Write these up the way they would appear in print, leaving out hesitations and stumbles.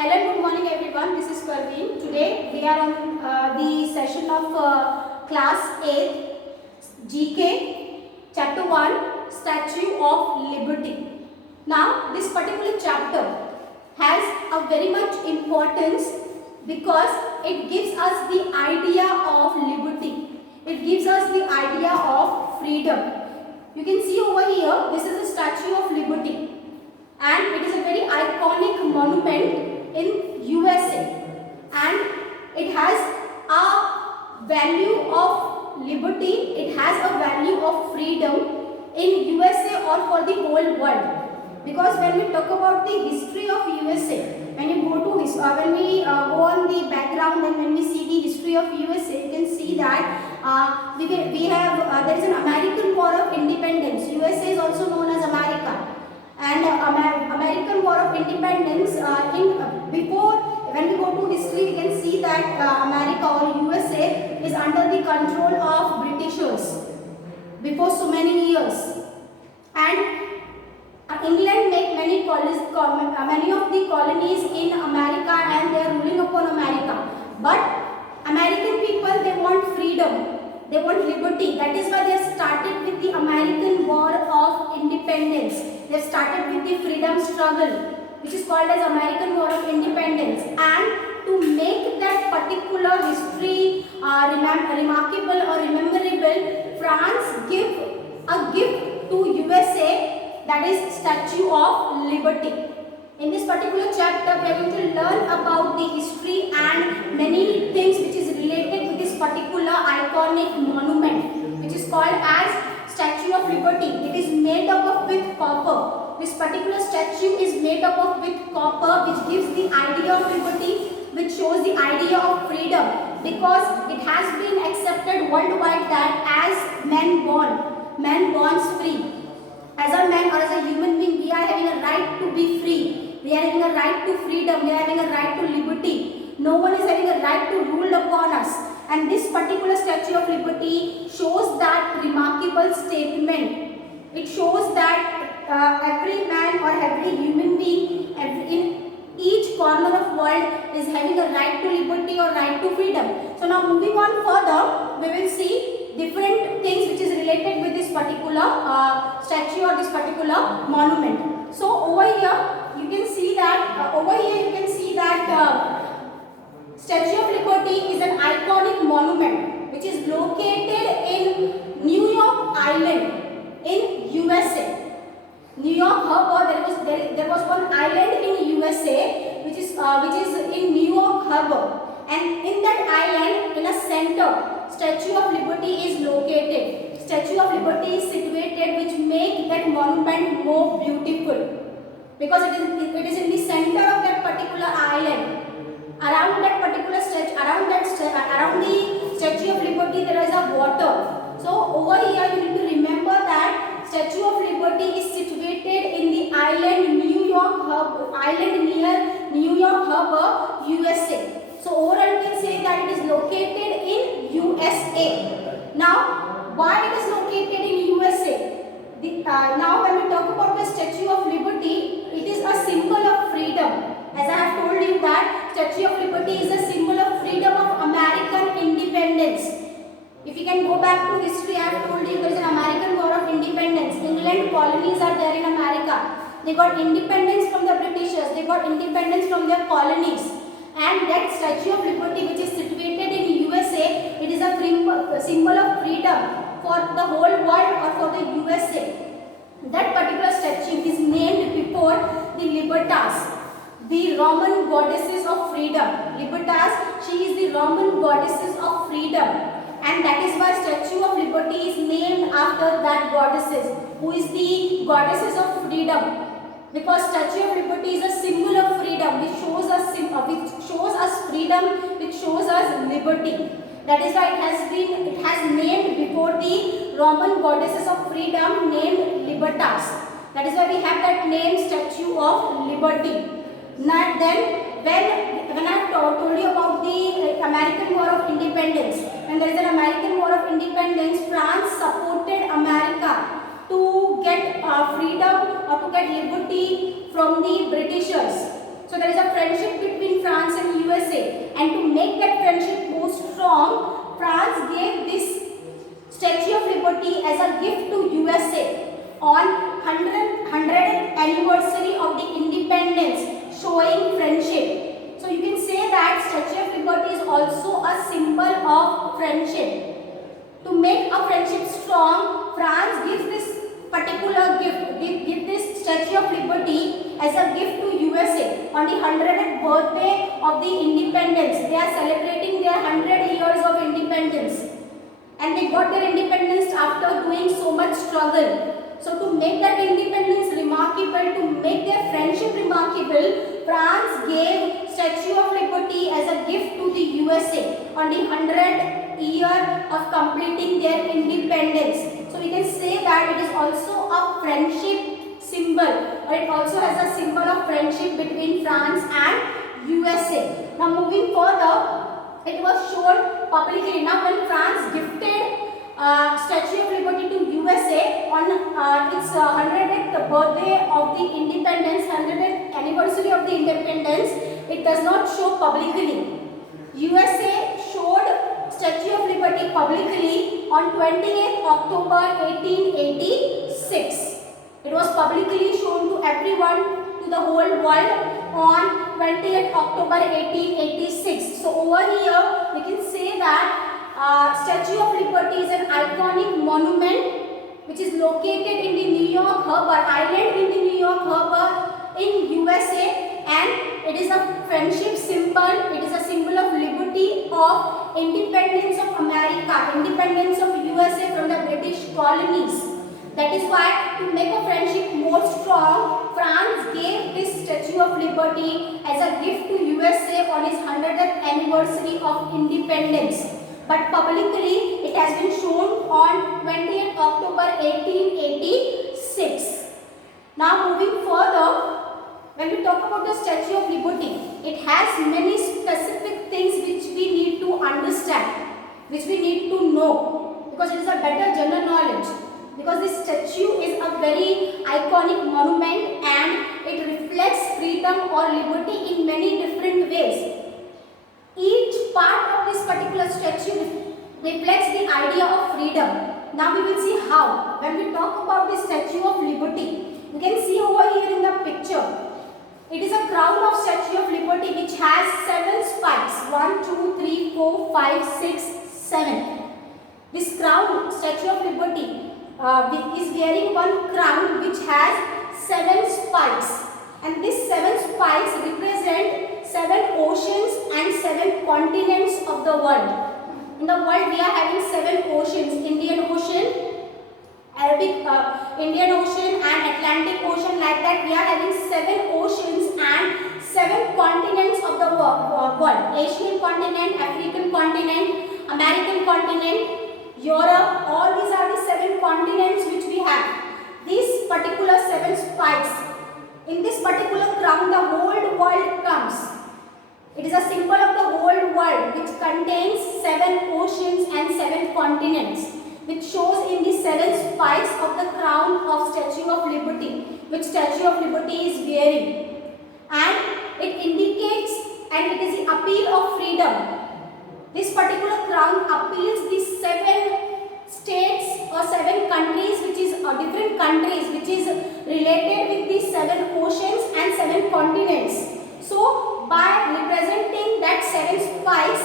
Hello and good morning everyone. This is Parveen. Today we are on the session of class 8 GK chapter 1 Statue of Liberty. Now this particular chapter has a very much importance because it gives us the idea of liberty. It gives us the idea of freedom. You can see over here, this is a Statue of Liberty and it is a very iconic monument in USA and it has a value of liberty, it has a value of freedom in USA or for the whole world. Because when we talk about the history of USA, when you go to when we go on the background and when we see the history of USA, you can see that we have there is an American War of Independence. USA is also known as America. And American War of Independence, before when we go to history, we can see that America or USA is under the control of Britishers before so many years. And England make many of the colonies in America and they are ruling upon America. But American people, they want freedom. They want liberty. That is why they have started with the American War of Independence. They have started with the freedom struggle, which is called as American War of Independence. And to make that particular history remarkable or memorable, France give a gift to USA, that is Statue of Liberty. In this particular chapter, we are going to learn about the history and many things which is related to this particular iconic monument, which is called as Statue of Liberty. It is made up of with copper. This particular statue is made up of with copper, which gives the idea of liberty, which shows the idea of freedom, because it has been accepted worldwide that as man born free. As a man or as a human being, we are having a right to be free. We are having a right to freedom. We are having a right to liberty. No one is having a right to rule upon us. And this particular Statue of Liberty shows that remarkable statement. It shows that every man or every human being in each corner of world is having a right to liberty or right to freedom. So now moving on further, we will see different things which is related with this particular statue or this particular monument. So over here you can see that Statue of Liberty is an iconic monument which is located in New York Island in USA. New York Harbor, there was one island in USA which is in New York Harbor, and in that island, in a center, Statue of Liberty is located. Statue of Liberty is situated, which make that monument more beautiful because it is in the center of that particular island. Around that particular statue, around the Statue of Liberty, there is a water. So over here, you need to remember that Statue of Liberty is situated in the island New York Harbor, island near New York Harbor, USA. So overall, you can say that it is located in USA. Now, why it is located in USA? Now, when we talk about the Statue of Liberty, it is a symbol of freedom. As I have told you that Statue of Liberty is a symbol of freedom of American independence. If you can go back to history, I have told you there is an American War of Independence. England colonies are there in America. They got independence from the Britishers. They got independence from their colonies. And that Statue of Liberty, which is situated in USA, it is a symbol of freedom for the whole world or for the USA. That particular statue is named before the Libertas, the Roman goddesses of freedom. Libertas, she is the Roman goddesses of freedom. And that is why Statue of Liberty is named after that goddesses, who is the goddesses of freedom. Because Statue of Liberty is a symbol of freedom, which shows us freedom, which shows us liberty. That is why it has named before the Roman goddesses of freedom named Libertas. That is why we have that name Statue of Liberty. Now then, when I told you about the American War of Independence, when there is an American War of Independence, France supported America to get freedom or to get liberty from the Britishers. So there is a friendship between USA. And to make that friendship more strong, France gave this Statue of Liberty as a gift to USA on 100th anniversary of the independence, showing friendship. So you can say that Statue of Liberty is also a symbol of friendship. To make a friendship strong, France gives this particular gift, give this Statue of Liberty as a gift to USA on the 100th birthday of the independence. They are celebrating their 100 years of independence, and they got their independence after doing so much struggle. So to make that independence remarkable, to make their friendship remarkable, France gave Statue of Liberty as a gift to the USA on the 100th year of completing their independence. So we can say that it is also a friendship symbol, or it also has a symbol of friendship between France and USA. Now moving further, it was shown publicly. Now when France gifted Statue of Liberty to USA on its 100th birthday of the independence, 100th anniversary of the independence, it does not show publicly. USA showed Statue of Liberty publicly on 28th October 1886. It was publicly shown to everyone, to the whole world on 20th October 1886. So over here we can say that Statue of Liberty is an iconic monument which is located in the New York Harbor Island, in the New York Harbor in USA, and it is a friendship symbol. It is a symbol of liberty, of independence of America, independence of USA from the British colonies. That is why, to make a friendship more strong, France gave this Statue of Liberty as a gift to USA on its 100th anniversary of independence. But publicly, it has been shown on 20th October 1886. Now moving further, when we talk about the Statue of Liberty, it has many specific things which we need to understand, which we need to know, because it is a better general knowledge. Because this statue is a very iconic monument and it reflects freedom or liberty in many different ways. Each part of this particular statue reflects the idea of freedom. Now we will see how. When we talk about the Statue of Liberty, you can see over here in the picture, it is a crown of Statue of Liberty which has 7 spikes. 1, 2, 3, 4, 5, 6, 7. This crown, Statue of Liberty, is wearing one crown which has 7 spikes, and these 7 spikes represent 7 oceans and 7 continents of the world. In the world we are having 7 oceans: Indian Ocean, Indian Ocean and Atlantic Ocean. Like that we are having 7 oceans and 7 continents of the world: Asian continent, African continent, American continent, Europe. All these are the 7 continents which we have. These particular 7 spikes, in this particular crown, the whole world comes. It is a symbol of the whole world which contains 7 oceans and 7 continents, which shows in the 7 spikes of the crown of Statue of Liberty, which Statue of Liberty is wearing. And it indicates, and it is the appeal of freedom. This particular crown appeals the 7 states or 7 countries, which is different countries, which is related with these 7 oceans and 7 continents. So by representing that 7 spikes,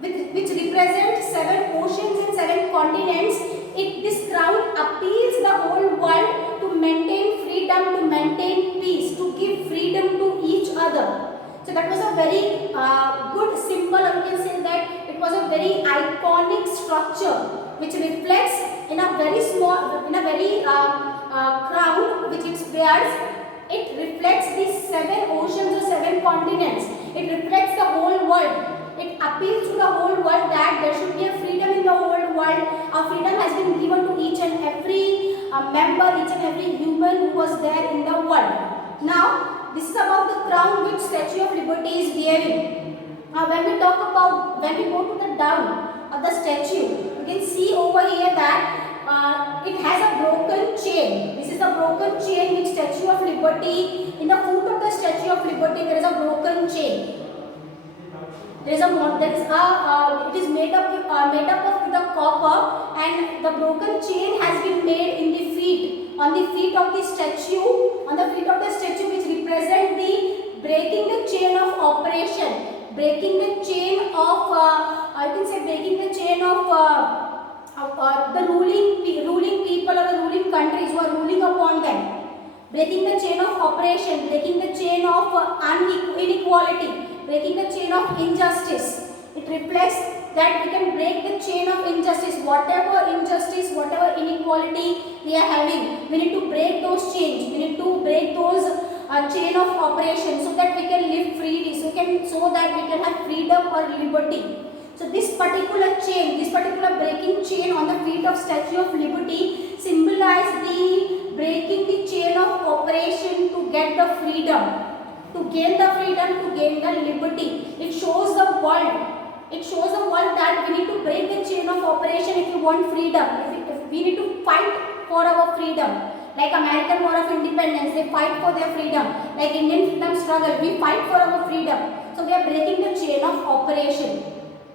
which represent 7 oceans and 7 continents, this crown appeals the whole world to maintain freedom, to maintain peace, to give freedom to each other. So that was a very good symbol, or you can say that it was a very iconic structure which reflects in a very small, in a very crown which it wears. It reflects these 7 oceans or 7 continents. It reflects the whole world. It appeals to the whole world that there should be a freedom in the whole world. A freedom has been given to each and every member, each and every human who was there in the world. Now, this is about the crown which Statue of Liberty is wearing. Now, when we talk about, when we go to the down of the statue, you can see over here that it has a broken chain. This is a broken chain which Statue of Liberty, in the foot of the Statue of Liberty there is a broken chain. it is made up of the copper, and the broken chain has been made in the feet, on the feet of the statue, which represent the breaking the chain of operation, breaking the chain of the ruling people or the ruling countries who are ruling upon them. Breaking the chain of oppression, breaking the chain of inequality, breaking the chain of injustice. It reflects that we can break the chain of injustice. Whatever injustice, whatever inequality we are having, we need to break those chains. We need to break those chain of oppression so that we can live freely, so that we can have freedom or liberty. So this particular chain, this particular breaking chain on the feet of Statue of Liberty symbolize the breaking the chain of oppression to get the freedom, to gain the freedom, to gain the liberty. It shows the world. It shows the world that we need to break the chain of oppression if we want freedom. If we need to fight for our freedom. Like American War of Independence, they fight for their freedom. Like Indian freedom struggle, we fight for our freedom. So we are breaking the chain of oppression,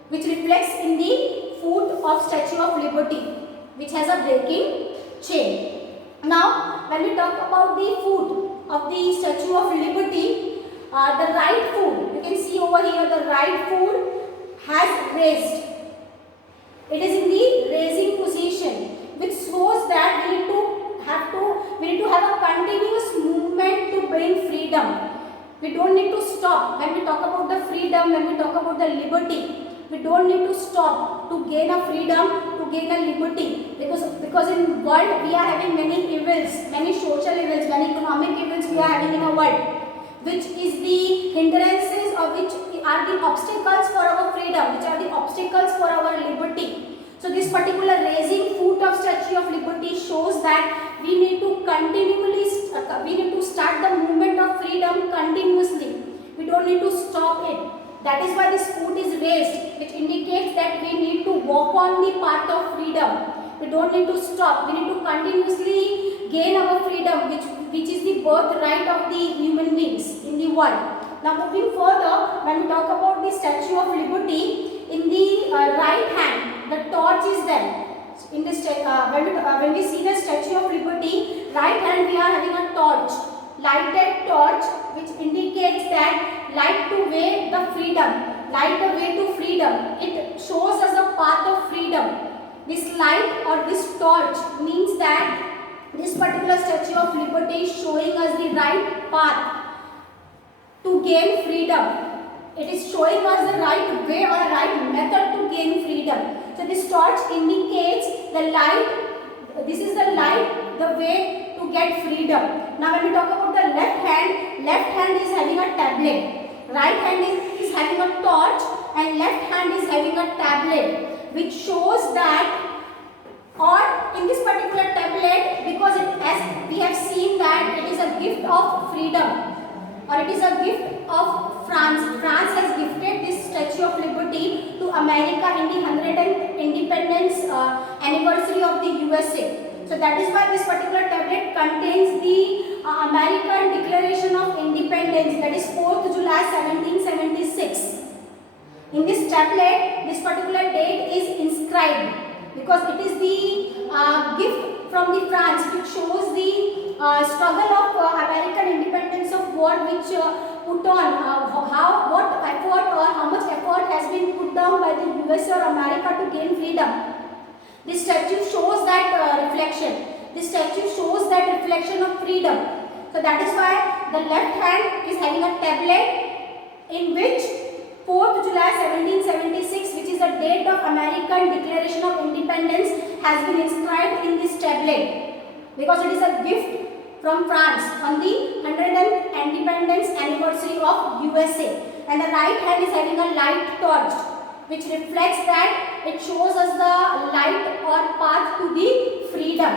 which reflects in the foot of Statue of Liberty, which has a breaking chain. Now, when we talk about the foot of the Statue of Liberty, the right foot, you can see over here, the right foot has raised. It is in the raising position, which shows that we need to have a continuous movement to bring freedom. We don't need to stop. When we talk about the freedom, when we talk about the liberty, we don't need to stop to gain a freedom, to gain a liberty, because in world we are having many evils, many social evils, many economic evils we are having in our world, which is the hindrances or which are the obstacles for our freedom, which are the obstacles for our liberty. So this particular raising foot of Statue of Liberty shows that we need to start the movement of freedom continuously. We don't need to stop it. That is why this foot is raised, which indicates that we need to walk on the path of freedom. We don't need to stop. We need to continuously gain our freedom, which is the birthright of the human beings in the world. Now moving further, when we talk about the Statue of Liberty, in the right hand, the torch is there. In this, when we see the Statue of Liberty, right hand we are having a torch, lighted torch, which indicates that light the way to freedom. It shows us the path of freedom. This light or this torch means that this particular Statue of Liberty is showing us the right path to gain freedom. It is showing us the right way or right method to gain freedom. So this torch indicates the light. This is the light, the way to get freedom. Now when we talk about the left hand is having a tablet. Right hand is having a torch and left hand is having a tablet, which shows that, or in this particular tablet, because as we have seen that it is a gift of freedom, or it is a gift of France. France has gifted this Statue of Liberty to America in the 100th independence anniversary of the USA. So that is why this particular tablet contains the American Declaration of Independence, that is 4th July 1776. In this tablet, this particular date is inscribed because it is the gift from the France, which shows the struggle of American independence of war, which put on how much effort has been put down by the USA or America to gain freedom. This statue shows that reflection. This statue shows that reflection of freedom. So that is why the left hand is having a tablet in which 4th July 1776, which is the date of American Declaration of Independence, has been inscribed in this tablet because it is a gift from France on the 100th independence anniversary of USA. And the right hand is having a light torch, which reflects that it shows us the light or path to the freedom.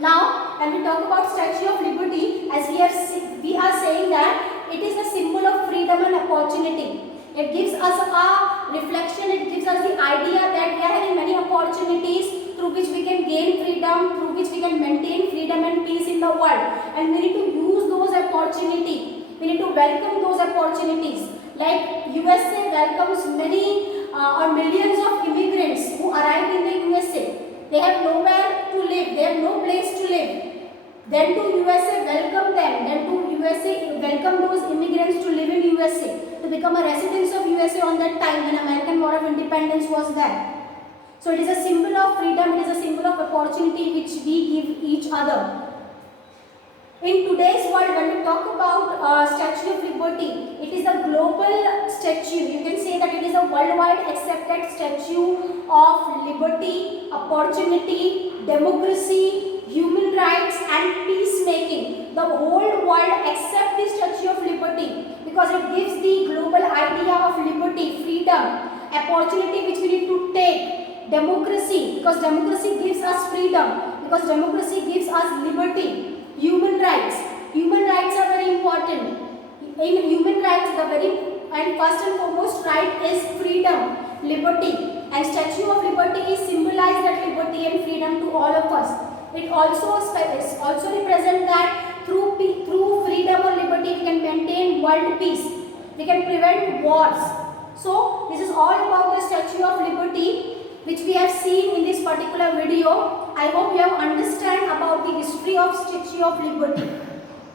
Now, when we talk about Statue of Liberty, as we are saying that it is a symbol of freedom and opportunity. It gives us a reflection, it gives us the idea that we are having many opportunities through which we can gain freedom, through which we can maintain freedom and peace in the world. And we need to use those opportunities. We need to welcome those opportunities. Like USA welcomes many or millions of immigrants who arrive in the USA. They have nowhere to live, they have no place to live. Then to USA welcome them, then to USA welcome those immigrants to live in USA, to become a residents of USA on that time when American War of Independence was there. So it is a symbol of freedom, it is a symbol of opportunity which we give each other. In today's world, when we talk about Statue of Liberty, it is a global statue. You can say that it is a worldwide accepted statue of liberty, opportunity, democracy, human rights and peacemaking. The whole world accepts the Statue of Liberty because it gives the global idea of liberty, freedom, opportunity which we need to take, democracy because democracy gives us freedom, because democracy gives us liberty. Human rights. Human rights are very important. In human rights, the very and first and foremost right is freedom, liberty. And Statue of Liberty symbolize that liberty and freedom to all of us. It also represents that through freedom or liberty we can maintain world peace. We can prevent wars. So this is all about the Statue of Liberty, which we have seen in this particular video. I hope you have understand about the history of Statue of Liberty.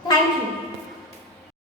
Thank you.